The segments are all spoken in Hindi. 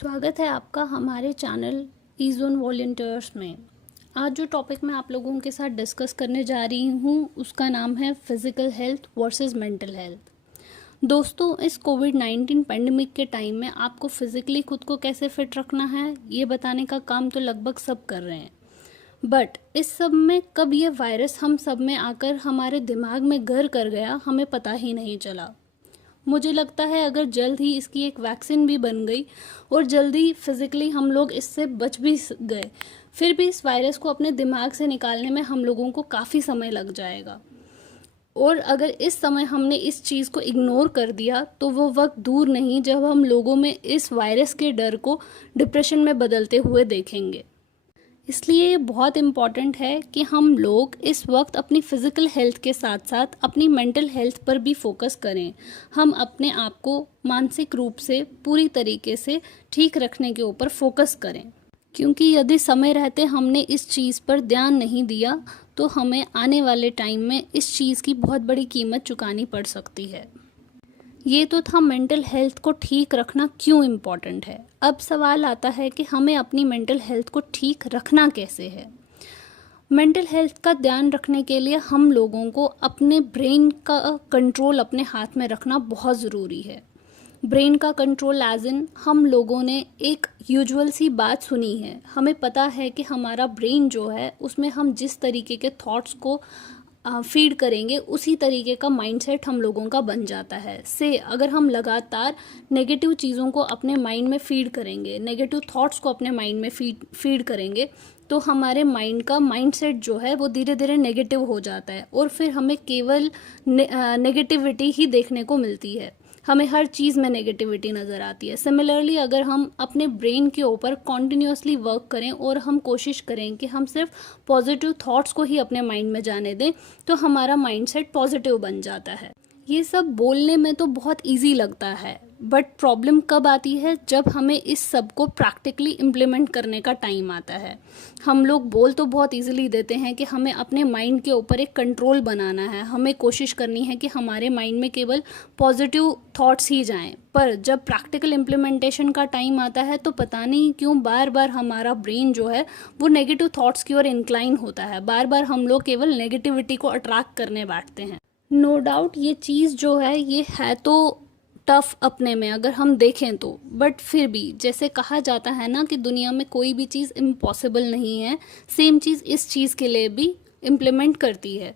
स्वागत है आपका हमारे चैनल ईज़ोन वॉलंटियर्स में। आज जो टॉपिक मैं आप लोगों के साथ डिस्कस करने जा रही हूँ उसका नाम है physical health versus mental health. दोस्तों, इस कोविड-19 पेंडेमिक के टाइम में आपको फिज़िकली खुद को कैसे फिट रखना है ये बताने का काम तो लगभग सब कर रहे हैं, बट इस सब में कब ये वायरस हम सब में आकर हमारे दिमाग में घर कर गया हमें पता ही नहीं चला। मुझे लगता है अगर जल्द ही इसकी एक वैक्सीन भी बन गई और जल्दी फिज़िकली हम लोग इससे बच भी गए, फिर भी इस वायरस को अपने दिमाग से निकालने में हम लोगों को काफ़ी समय लग जाएगा। और अगर इस समय हमने इस चीज़ को इग्नोर कर दिया तो वो वक्त दूर नहीं जब हम लोगों में इस वायरस के डर को डिप्रेशन में बदलते हुए देखेंगे। इसलिए ये बहुत इम्पॉर्टेंट है कि हम लोग इस वक्त अपनी फ़िज़िकल हेल्थ के साथ साथ अपनी मेंटल हेल्थ पर भी फोकस करें। हम अपने आप को मानसिक रूप से पूरी तरीके से ठीक रखने के ऊपर फोकस करें, क्योंकि यदि समय रहते हमने इस चीज़ पर ध्यान नहीं दिया तो हमें आने वाले टाइम में इस चीज़ की बहुत बड़ी कीमत चुकानी पड़ सकती है। ये तो था मेंटल हेल्थ को ठीक रखना क्यों इम्पॉर्टेंट है। अब सवाल आता है कि हमें अपनी मेंटल हेल्थ को ठीक रखना कैसे है। मेंटल हेल्थ का ध्यान रखने के लिए हम लोगों को अपने ब्रेन का कंट्रोल अपने हाथ में रखना बहुत ज़रूरी है। ब्रेन का कंट्रोल एज इन हम लोगों ने एक यूजुअल सी बात सुनी है। हमें पता है कि हमारा ब्रेन जो है उसमें हम जिस तरीके के थॉट्स को फीड करेंगे उसी तरीके का माइंडसेट हम लोगों का बन जाता है। से अगर हम लगातार नेगेटिव चीज़ों को अपने माइंड में फीड करेंगे, नेगेटिव थॉट्स को अपने माइंड में फीड करेंगे तो हमारे माइंड का माइंडसेट जो है वो धीरे धीरे नेगेटिव हो जाता है और फिर हमें केवल नेगेटिविटी ही देखने को मिलती है। हमें हर चीज़ में नेगेटिविटी नज़र आती है। सिमिलरली अगर हम अपने ब्रेन के ऊपर कॉन्टिन्यूसली वर्क करें और हम कोशिश करें कि हम सिर्फ पॉजिटिव थॉट्स को ही अपने माइंड में जाने दें तो हमारा माइंडसेट पॉजिटिव बन जाता है। ये सब बोलने में तो बहुत इजी लगता है, बट प्रॉब्लम कब आती है जब हमें इस सब को प्रैक्टिकली इम्प्लीमेंट करने का टाइम आता है। हम लोग बोल तो बहुत इजीली देते हैं कि हमें अपने माइंड के ऊपर एक कंट्रोल बनाना है, हमें कोशिश करनी है कि हमारे माइंड में केवल पॉजिटिव थॉट्स ही जाएं, पर जब प्रैक्टिकल इम्प्लीमेंटेशन का टाइम आता है तो पता नहीं क्यों बार बार हमारा ब्रेन जो है वो नेगेटिव थॉट्स की ओर इंक्लाइन होता है। बार बार हम लोग केवल नेगेटिविटी को अट्रैक्ट करने बैठते हैं। नो डाउट ये चीज़ जो है ये है तो टफ अपने में अगर हम देखें तो, बट फिर भी जैसे कहा जाता है ना कि दुनिया में कोई भी चीज़ इम्पॉसिबल नहीं है, सेम चीज़ इस चीज़ के लिए भी इम्प्लीमेंट करती है।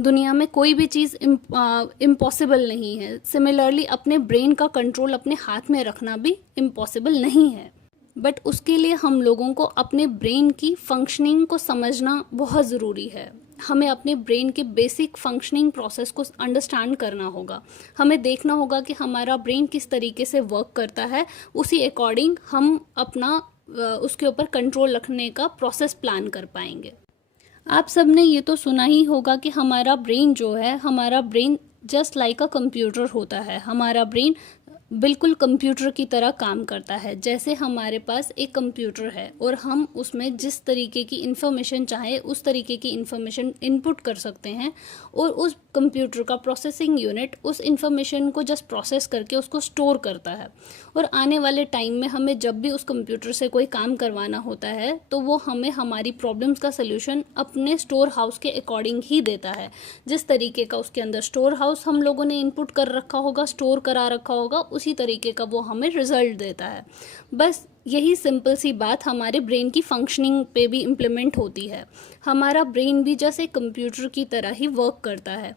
दुनिया में कोई भी चीज़ इम्पॉसिबल नहीं है। सिमिलरली अपने ब्रेन का कंट्रोल अपने हाथ में रखना भी इम्पॉसिबल नहीं है, बट उसके लिए हम लोगों को अपने ब्रेन की फंक्शनिंग को समझना बहुत ज़रूरी है। हमें अपने ब्रेन के बेसिक फंक्शनिंग प्रोसेस को अंडरस्टैंड करना होगा। हमें देखना होगा कि हमारा ब्रेन किस तरीके से वर्क करता है, उसी अकॉर्डिंग हम अपना उसके ऊपर कंट्रोल रखने का प्रोसेस प्लान कर पाएंगे। आप सब ने ये तो सुना ही होगा कि हमारा ब्रेन जो है, हमारा brain just like a computer होता है। हमारा ब्रेन बिल्कुल कंप्यूटर की तरह काम करता है। जैसे हमारे पास एक कंप्यूटर है और हम उसमें जिस तरीके की इन्फॉर्मेशन चाहे उस तरीके की इन्फॉर्मेशन इनपुट कर सकते हैं और उस कंप्यूटर का प्रोसेसिंग यूनिट उस इन्फॉर्मेशन को जस्ट प्रोसेस करके उसको स्टोर करता है। और आने वाले टाइम में हमें जब भी उस कंप्यूटर से कोई काम करवाना होता है तो वो हमें हमारी प्रॉब्लम्स का सल्यूशन अपने स्टोर हाउस के अकॉर्डिंग ही देता है। जिस तरीके का उसके अंदर स्टोर हाउस हम लोगों ने इनपुट कर रखा होगा, स्टोर करा रखा होगा, उसी तरीके का वो हमें रिजल्ट देता है। बस यही सिंपल सी बात हमारे ब्रेन की फंक्शनिंग पे भी इम्प्लीमेंट होती है। हमारा ब्रेन भी जैसे कंप्यूटर की तरह ही वर्क करता है।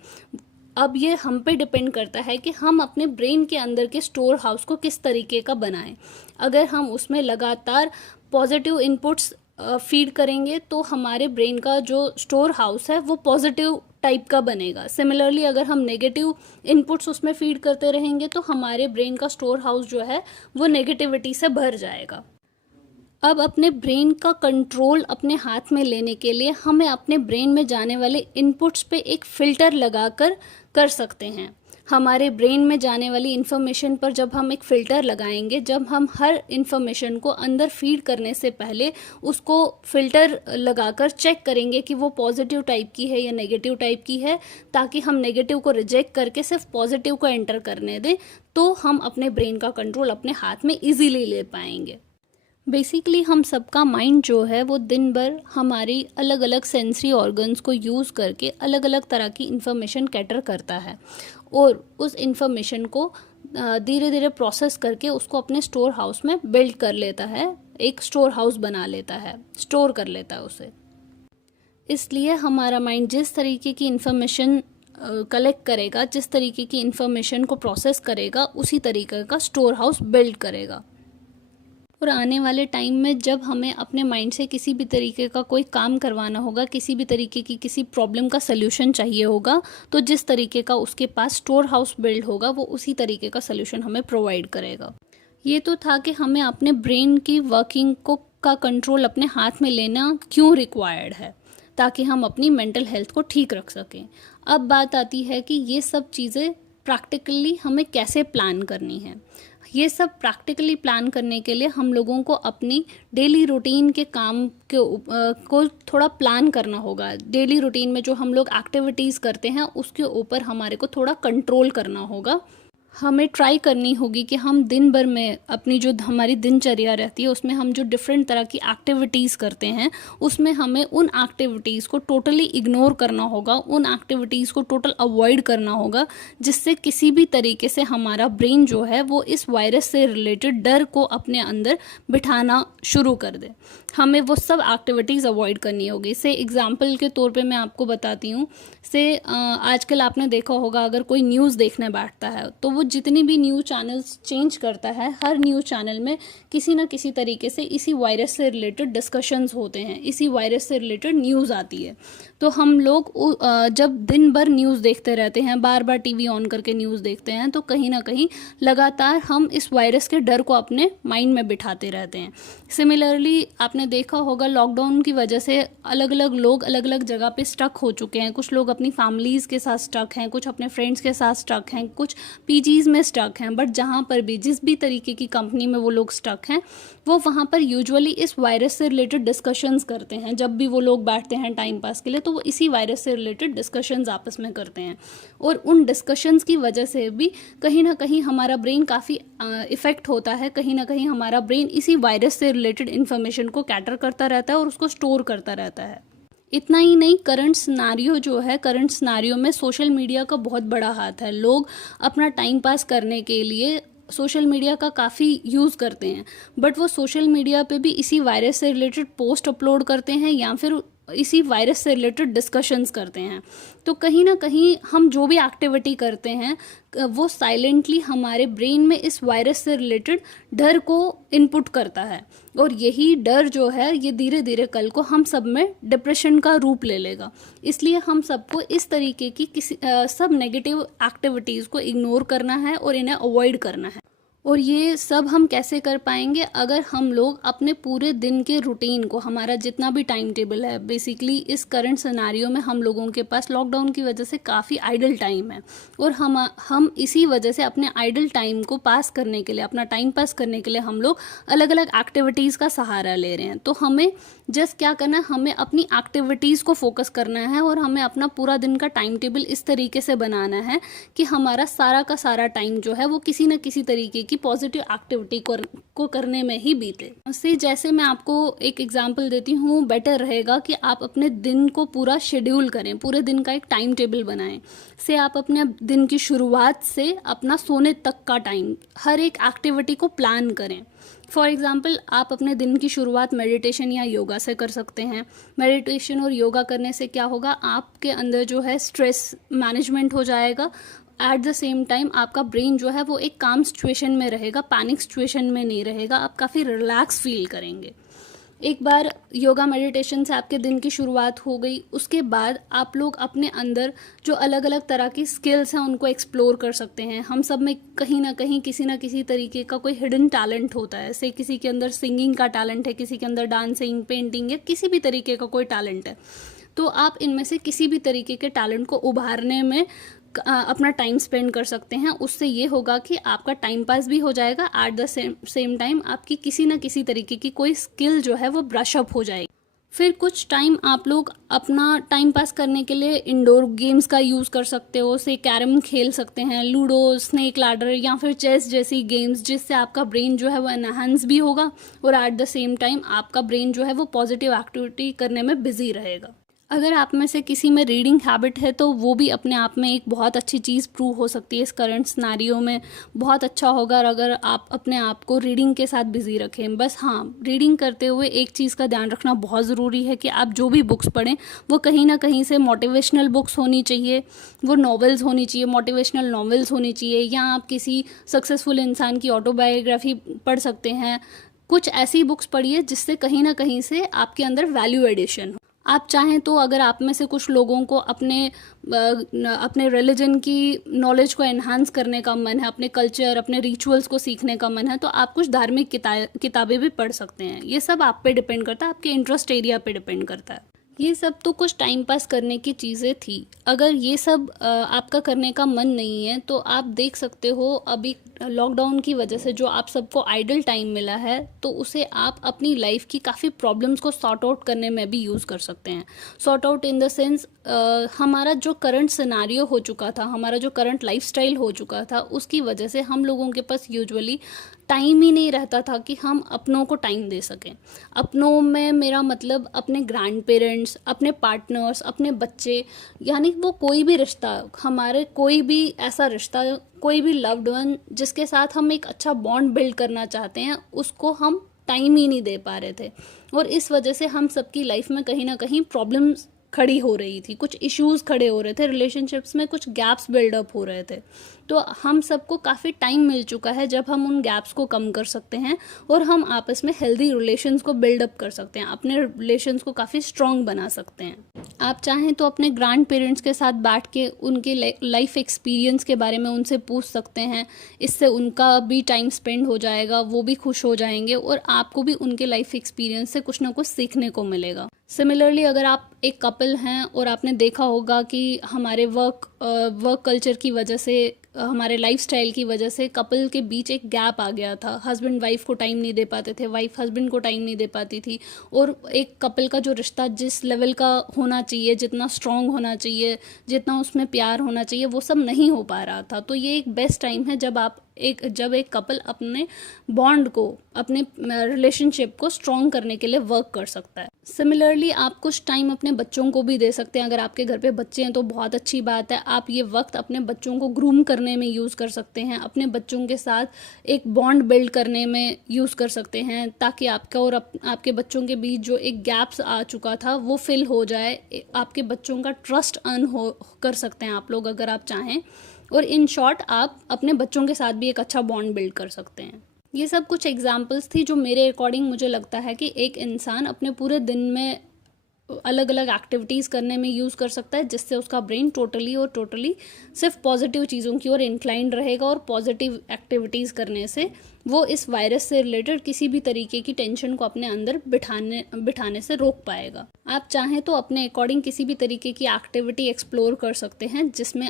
अब ये हम पे डिपेंड करता है कि हम अपने ब्रेन के अंदर के स्टोर हाउस को किस तरीके का बनाएं। अगर हम उसमें लगातार पॉजिटिव इनपुट्स फीड करेंगे तो हमारे ब्रेन का जो स्टोर हाउस है वो पॉजिटिव टाइप का बनेगा। सिमिलरली अगर हम नेगेटिव इनपुट्स उसमें फीड करते रहेंगे तो हमारे ब्रेन का स्टोर हाउस जो है वो नेगेटिविटी से भर जाएगा। अब अपने ब्रेन का कंट्रोल अपने हाथ में लेने के लिए हमें अपने ब्रेन में जाने वाले इनपुट्स पे एक फ़िल्टर लगाकर कर सकते हैं। हमारे ब्रेन में जाने वाली इन्फॉर्मेशन पर जब हम एक फ़िल्टर लगाएंगे, जब हम हर इन्फॉर्मेशन को अंदर फीड करने से पहले उसको फ़िल्टर लगाकर चेक करेंगे कि वो पॉजिटिव टाइप की है या नेगेटिव टाइप की है, ताकि हम नेगेटिव को रिजेक्ट करके सिर्फ पॉजिटिव को एंटर करने दें, तो हम अपने ब्रेन का कंट्रोल अपने हाथ में ईजीली ले पाएंगे। बेसिकली हम सबका माइंड जो है वो दिन भर हमारी अलग अलग सेंसरी ऑर्गन्स को यूज़ करके अलग अलग तरह की इन्फॉर्मेशन कैटर करता है और उस इन्फॉर्मेशन को धीरे धीरे प्रोसेस करके उसको अपने स्टोर हाउस में बिल्ड कर लेता है, एक स्टोर हाउस बना लेता है, स्टोर कर लेता है उसे। इसलिए हमारा माइंड जिस तरीके की इन्फॉर्मेशन कलेक्ट करेगा, जिस तरीके की इन्फॉर्मेशन को प्रोसेस करेगा, उसी तरीके का स्टोर हाउस बिल्ड करेगा। और आने वाले टाइम में जब हमें अपने माइंड से किसी भी तरीके का कोई काम करवाना होगा, किसी भी तरीके की किसी प्रॉब्लम का सल्यूशन चाहिए होगा, तो जिस तरीके का उसके पास स्टोर हाउस बिल्ड होगा वो उसी तरीके का सल्यूशन हमें प्रोवाइड करेगा। ये तो था कि हमें अपने ब्रेन की वर्किंग को का कंट्रोल अपने हाथ में लेना क्यों रिक्वायर्ड है, ताकि हम अपनी मेंटल हेल्थ को ठीक रख सकें। अब बात आती है कि ये सब चीज़ें प्रैक्टिकली हमें कैसे प्लान करनी है। ये सब प्रैक्टिकली प्लान करने के लिए हम लोगों को अपनी डेली रूटीन के काम को थोड़ा प्लान करना होगा। डेली रूटीन में जो हम लोग एक्टिविटीज़ करते हैं उसके ऊपर हमारे को थोड़ा कंट्रोल करना होगा। हमें ट्राई करनी होगी कि हम दिन भर में अपनी जो हमारी दिनचर्या रहती है उसमें हम जो डिफरेंट तरह की एक्टिविटीज़ करते हैं उसमें हमें उन एक्टिविटीज़ को टोटली इग्नोर करना होगा, उन एक्टिविटीज़ को टोटल अवॉइड करना होगा, जिससे किसी भी तरीके से हमारा ब्रेन जो है वो इस वायरस से रिलेटेड डर को अपने अंदर बिठाना शुरू कर दे। हमें वो सब एक्टिविटीज़ अवॉइड करनी होगी। से एग्जाम्पल के तौर पे मैं आपको बताती हूँ। आजकल आपने देखा होगा अगर कोई न्यूज़ देखने बैठता है तो वो जितनी भी न्यूज़ चैनल्स चेंज करता है, हर न्यूज़ चैनल में किसी ना किसी तरीके से इसी वायरस से रिलेटेड डिस्कशंस होते हैं, इसी वायरस से रिलेटेड न्यूज़ आती है। तो हम लोग जब दिन भर न्यूज़ देखते रहते हैं, बार बार टीवी ऑन करके न्यूज़ देखते हैं, तो कहीं ना कहीं लगातार हम इस वायरस के डर को अपने माइंड में बिठाते रहते हैं। सिमिलरली आपने देखा होगा लॉकडाउन की वजह से अलग अलग लोग अलग अलग जगह पे स्टक हो चुके हैं। कुछ लोग अपनी फैमिलीज़ के साथ स्टक हैं, कुछ अपने फ्रेंड्स के साथ स्टक हैं, कुछ पीजीज़ में स्टक हैं। बट जहाँ पर भी जिस भी तरीके की कंपनी में वो लोग स्टक हैं, वो वहाँ पर यूजुअली इस वायरस से रिलेटेड डिस्कशंस करते हैं। जब भी वो लोग बैठते हैं टाइम पास के लिए तो वो इसी वायरस से रिलेटेड डिस्कशंस आपस में करते हैं। और उन डिस्कशंस की वजह से भी कहीं ना कहीं हमारा ब्रेन काफ़ी इफ़ेक्ट होता है। कहीं ना कहीं हमारा ब्रेन इसी वायरस से रिलेटेड इन्फॉर्मेशन को कैटर करता रहता है और उसको स्टोर करता रहता है। इतना ही नहीं, करंट सिनारियो में सोशल मीडिया का बहुत बड़ा हाथ है। लोग अपना टाइम पास करने के लिए सोशल मीडिया का काफ़ी यूज़ करते हैं, बट वो सोशल मीडिया पे भी इसी वायरस से रिलेटेड पोस्ट अपलोड करते हैं या फिर इसी वायरस से रिलेटेड डिस्कशंस करते हैं। तो कहीं ना कहीं हम जो भी एक्टिविटी करते हैं वो साइलेंटली हमारे ब्रेन में इस वायरस से रिलेटेड डर को इनपुट करता है, और यही डर जो है ये धीरे धीरे कल को हम सब में डिप्रेशन का रूप ले लेगा। इसलिए हम सबको इस तरीके की सब नेगेटिव एक्टिविटीज़ को इग्नोर करना है और इन्हें अवॉइड करना है। और ये सब हम कैसे कर पाएंगे? अगर हम लोग अपने पूरे दिन के रूटीन को, हमारा जितना भी टाइम टेबल है, बेसिकली इस करंट सिनेरियो में हम लोगों के पास लॉकडाउन की वजह से काफ़ी आइडल टाइम है, और हम इसी वजह से अपने आइडल टाइम को पास करने के लिए, अपना टाइम पास करने के लिए हम लोग अलग अलग एक्टिविटीज़ का सहारा ले रहे हैं। तो हमें जस्ट क्या करना है, हमें अपनी एक्टिविटीज़ को फोकस करना है और हमें अपना पूरा दिन का टाइम टेबल इस तरीके से बनाना है कि हमारा सारा का सारा टाइम जो है वो किसी न किसी तरीके की पॉजिटिव एक्टिविटी को करने में ही बीते। से जैसे मैं आपको एक एग्जांपल देती हूँ, बेटर रहेगा कि आप अपने दिन को पूरा शेड्यूल करें, पूरे दिन का एक टाइम टेबल बनाएं। से आप अपने दिन की शुरुआत से अपना सोने तक का टाइम, हर एक एक्टिविटी को प्लान करें। फॉर एग्ज़ाम्पल, आप अपने दिन की शुरुआत मेडिटेशन या योगा से कर सकते हैं। मेडिटेशन और योगा करने से क्या होगा, आपके अंदर जो है स्ट्रेस मैनेजमेंट हो जाएगा। एट द सेम टाइम आपका ब्रेन जो है वो एक काम सिचुएशन में रहेगा, पैनिक सिचुएशन में नहीं रहेगा। आप काफ़ी रिलैक्स फील करेंगे। एक बार योगा मेडिटेशन से आपके दिन की शुरुआत हो गई, उसके बाद आप लोग अपने अंदर जो अलग अलग तरह की स्किल्स हैं उनको एक्सप्लोर कर सकते हैं। हम सब में कहीं ना कहीं किसी ना किसी तरीके का कोई हिडन टैलेंट होता है। से किसी के अंदर सिंगिंग का टैलेंट है, किसी के अंदर डांसिंग, पेंटिंग या किसी भी तरीके का कोई टैलेंट है। तो आप इनमें से किसी भी तरीके के टैलेंट को उभारने में अपना टाइम स्पेंड कर सकते हैं। उससे ये होगा कि आपका टाइम पास भी हो जाएगा, एट द सेम टाइम आपकी किसी न किसी तरीके की कोई स्किल जो है वो ब्रश अप हो जाएगी। फिर कुछ टाइम आप लोग अपना टाइम पास करने के लिए इंडोर गेम्स का यूज़ कर सकते हो, से कैरम खेल सकते हैं, लूडो, स्नेक लैडर या फिर चेस जैसी गेम्स, जिससे आपका ब्रेन जो है वो एनहांस भी होगा और एट द सेम टाइम आपका ब्रेन जो है वो पॉजिटिव एक्टिविटी करने में बिजी रहेगा। अगर आप में से किसी में रीडिंग हैबिट है तो वो भी अपने आप में एक बहुत अच्छी चीज़ प्रूव हो सकती है। इस करंट सिनेरियो में बहुत अच्छा होगा अगर आप अपने आप को रीडिंग के साथ बिजी रखें। बस हाँ, रीडिंग करते हुए एक चीज़ का ध्यान रखना बहुत ज़रूरी है कि आप जो भी बुक्स पढ़ें वो कहीं ना कहीं से मोटिवेशनल बुक्स होनी चाहिए, वो नॉवेल्स होनी चाहिए, मोटिवेशनल नॉवेल्स होनी चाहिए, या आप किसी सक्सेसफुल इंसान की ऑटोबायोग्राफी पढ़ सकते हैं। कुछ ऐसी बुक्स पढ़िए जिससे कहीं ना कहीं से आपके अंदर वैल्यू एडिशन हो। आप चाहें तो अगर आप में से कुछ लोगों को अपने रिलीजन की नॉलेज को एनहांस करने का मन है, अपने कल्चर, अपने रिचुअल्स को सीखने का मन है, तो आप कुछ धार्मिक किताबें भी पढ़ सकते हैं। ये सब आप पे डिपेंड करता है, आपके इंटरेस्ट एरिया पे डिपेंड करता है। ये सब तो कुछ टाइम पास करने की चीज़ें थी। अगर ये सब आपका करने का मन नहीं है तो आप देख सकते हो, अभी लॉकडाउन की वजह से जो आप सबको आइडल टाइम मिला है तो उसे आप अपनी लाइफ की काफ़ी प्रॉब्लम्स को सॉर्ट आउट करने में भी यूज़ कर सकते हैं। Sort out in the sense, हमारा जो करंट सिनारियो हो चुका था, हमारा जो करंट लाइफस्टाइल हो चुका था, उसकी वजह से हम लोगों के पास यूजुअली टाइम ही नहीं रहता था कि हम अपनों को टाइम दे सकें। अपनों में मेरा मतलब अपने ग्रैंड पेरेंट्स, अपने पार्टनर्स, अपने बच्चे, यानी वो कोई भी रिश्ता, हमारे कोई भी ऐसा रिश्ता, कोई भी लव्ड वन जिसके साथ हम एक अच्छा बॉन्ड बिल्ड करना चाहते हैं, उसको हम टाइम ही नहीं दे पा रहे थे। और इस वजह से हम सबकी लाइफ में कहीं ना कहीं प्रॉब्लम्स खड़ी हो रही थी, कुछ इश्यूज खड़े हो रहे थे, रिलेशनशिप्स में कुछ गैप्स बिल्डअप हो रहे थे। तो हम सबको काफ़ी टाइम मिल चुका है जब हम उन गैप्स को कम कर सकते हैं और हम आपस में हेल्दी रिलेशंस को बिल्डअप कर सकते हैं, अपने रिलेशंस को काफ़ी स्ट्रॉन्ग बना सकते हैं। आप चाहें तो अपने ग्रैंड पेरेंट्स के साथ बैठ के उनके लाइफ एक्सपीरियंस के बारे में उनसे पूछ सकते हैं। इससे उनका भी टाइम स्पेंड हो जाएगा, वो भी खुश हो जाएंगे और आपको भी उनके लाइफ एक्सपीरियंस से कुछ ना कुछ सीखने को मिलेगा। सिमिलरली अगर आप एक कपल हैं और आपने देखा होगा कि हमारे वर्क कल्चर की वजह से, हमारे लाइफस्टाइल की वजह से कपल के बीच एक गैप आ गया था। हस्बैंड वाइफ को टाइम नहीं दे पाते थे, वाइफ हस्बैंड को टाइम नहीं दे पाती थी, और एक कपल का जो रिश्ता जिस लेवल का होना चाहिए, जितना स्ट्रांग होना चाहिए, जितना उसमें प्यार होना चाहिए, वो सब नहीं हो पा रहा था। तो ये एक बेस्ट टाइम है जब एक कपल अपने बॉन्ड को, अपने रिलेशनशिप को स्ट्रॉन्ग करने के लिए वर्क कर सकता है। सिमिलरली आप कुछ टाइम अपने बच्चों को भी दे सकते हैं। अगर आपके घर पे बच्चे हैं तो बहुत अच्छी बात है, आप ये वक्त अपने बच्चों को ग्रूम करने में यूज़ कर सकते हैं, अपने बच्चों के साथ एक बॉन्ड बिल्ड करने में यूज़ कर सकते हैं, ताकि आपका और आपके बच्चों के बीच जो एक गैप्स आ चुका था वो फिल हो जाए। आपके बच्चों का ट्रस्ट अर्न हो कर सकते हैं आप लोग अगर आप चाहें, और इन शॉर्ट आप अपने बच्चों के साथ भी एक अच्छा बॉन्ड बिल्ड कर सकते हैं। ये सब कुछ एग्जाम्पल्स थी जो मेरे अकॉर्डिंग मुझे लगता है कि एक इंसान अपने पूरे दिन में अलग अलग एक्टिविटीज़ करने में यूज़ कर सकता है, जिससे उसका ब्रेन टोटली सिर्फ पॉजिटिव चीज़ों की ओर इंक्लाइंड रहेगा, और पॉजिटिव एक्टिविटीज़ करने से वो इस वायरस से रिलेटेड किसी भी तरीके की टेंशन को अपने अंदर बिठाने से रोक पाएगा। आप चाहें तो अपने अकॉर्डिंग किसी भी तरीके की एक्टिविटी एक्सप्लोर कर सकते हैं जिसमें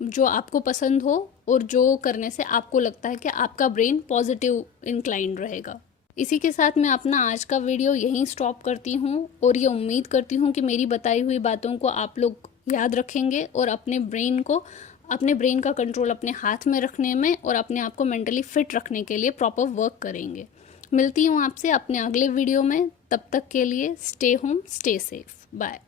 जो आपको पसंद हो और जो करने से आपको लगता है कि आपका ब्रेन पॉजिटिव इंक्लाइंड रहेगा। इसी के साथ मैं अपना आज का वीडियो यहीं स्टॉप करती हूँ, और ये उम्मीद करती हूँ कि मेरी बताई हुई बातों को आप लोग याद रखेंगे और अपने ब्रेन का कंट्रोल अपने हाथ में रखने में और अपने आप को मेंटली फिट रखने के लिए प्रॉपर वर्क करेंगे। मिलती हूँ आपसे अपने अगले वीडियो में, तब तक के लिए stay home, stay safe, bye.